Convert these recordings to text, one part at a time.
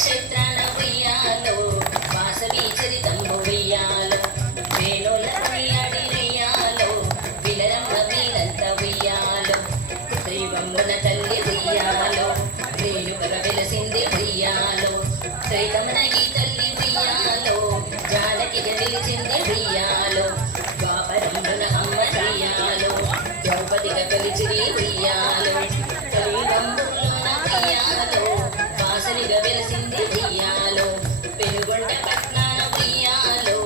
క్షేత్రాన వెయ్యాలో వాసవి చరితంబు వెయ్యాలో వేణుల వెయ్యాడి వెయ్యాలో వినరమ్మ వీరంత వెయ్యాలో శ్రీవమ్మున తల్లి వెయ్యాలో రేణుకర వెలసింది వెయ్యాలో శ్రీరమణ ఈ తల్లి వెయ్యాలో జానకి గెలిచింది వెయ్యాలో ద్వాపరమున అమ్మ వెయ్యాలో ద్రౌపదిగా కలిచిరి వెయ్యాలో కలిగంబులోన వెయ్యాలో వాసనిగా వెలసింది వెయ్యాలో పెనుగొండ పట్నాన వెయ్యాలో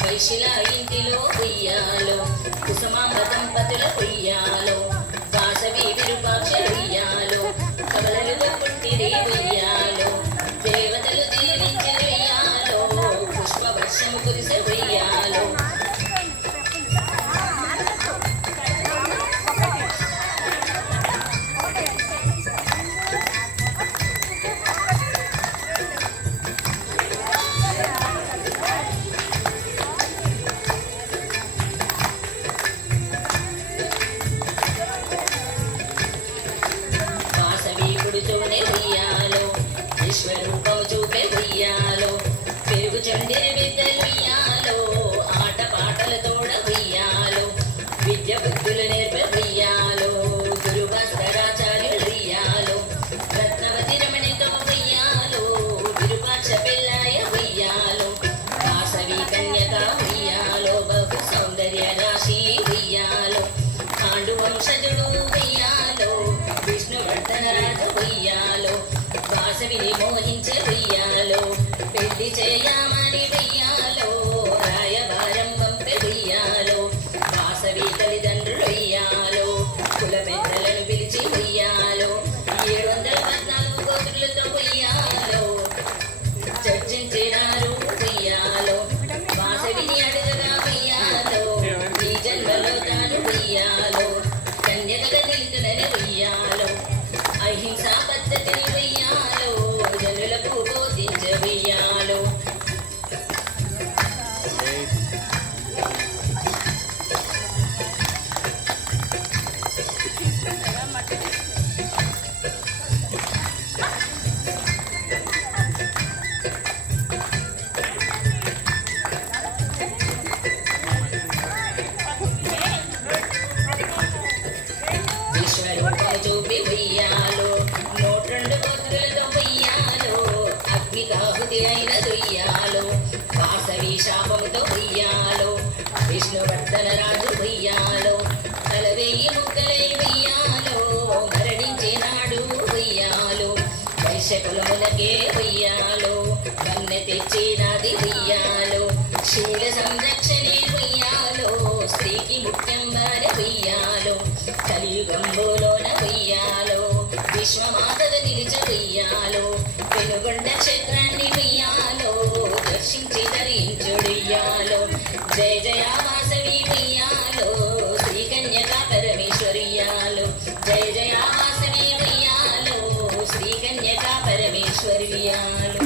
వైశిల ఇంటిలో వెయ్యాలో కుసుమాంబ దంపతుల వెయ్యాలో వాసవి విరూపాక్ష వెయ్యాలో కమలలుగా పుట్టిరి వెయ్యాలో దేవతలు దీవించి వెయ్యాలో పుష్ప వర్షము కురిసె వెయ్యాలో విశ్వరూపము చూపే వెయ్యాలో పెరుగు చండిరి విద్యలు వెయ్యాలో ఆట పాటల తోడ వెయ్యాలో విద్య బుద్ధులు నేర్పే వెయ్యాలో గురుభాస్కరాచార్యులు వెయ్యాలో రత్నవతి రమణితో వెయ్యాలో విరూపాక్ష పెళ్ళాయ వెయ్యాలో వాసవి కన్యక వెయ్యాలో బహు సౌందర్య రాశి వెయ్యాలో పాండు వంశజుడు వెయ్యాలో విష్ణువర్ధన రాజు వెయ్యాలో వాసవిని మోహించే వెయ్యాలో పెళ్లి చేయమని వెయ్యాలో రాయబారం పంపే వెయ్యాలో వాసవి తల్లిదండ్రులు వెయ్యాలో కుల పెద్దలను పిలిచి వెయ్యాలో 714 గోత్రులతో వెయ్యాలో చర్చించినారు వెయ్యాలో వాసవిని అడగగా వెయ్యాలో ఈ జన్మలో తాను వెయ్యాలో కన్యకగా నిలుతునని వెయ్యాలో అహింసా పద్ధతిని వెయ్యాలో జనులకు బోధించ వెయ్యాలో విశ్వరూపము చూపి వెయ్యాలో 102 గోత్రులతో వెయ్యాలో అగ్నికాహుతి అయిన వెయ్యాలో వాసవి శాపముతో వెయ్యాలో విష్ణువర్ధన రాజు వెయ్యాలో తల వెయ్యి ముక్కలై వెయ్యాలో మరణించినాడు వెయ్యాలో వైశ్యకులములకే వెయ్యాలో కన్నె తెచ్చినాది వెయ్యాలో శీల సంరక్షణే వెయ్యాలో స్త్రీకి ముఖ్యం వారి వెయ్యాలో కలియుగంబులోన వెయ్యాలో విశ్వమాతగా నిలిచ వెయ్యాలో పెనుగొండ క్షేత్రాన్ని వెయ్యాలో దర్శించి ధరించుడియాలో జయ జయ వాసవి వెయ్యాలో శ్రీ కన్యకా పరమేశ్వరియాలో జయ జయ వాసవి వెయ్యాలో శ్రీ కన్యకా పరమేశ్వరియాలో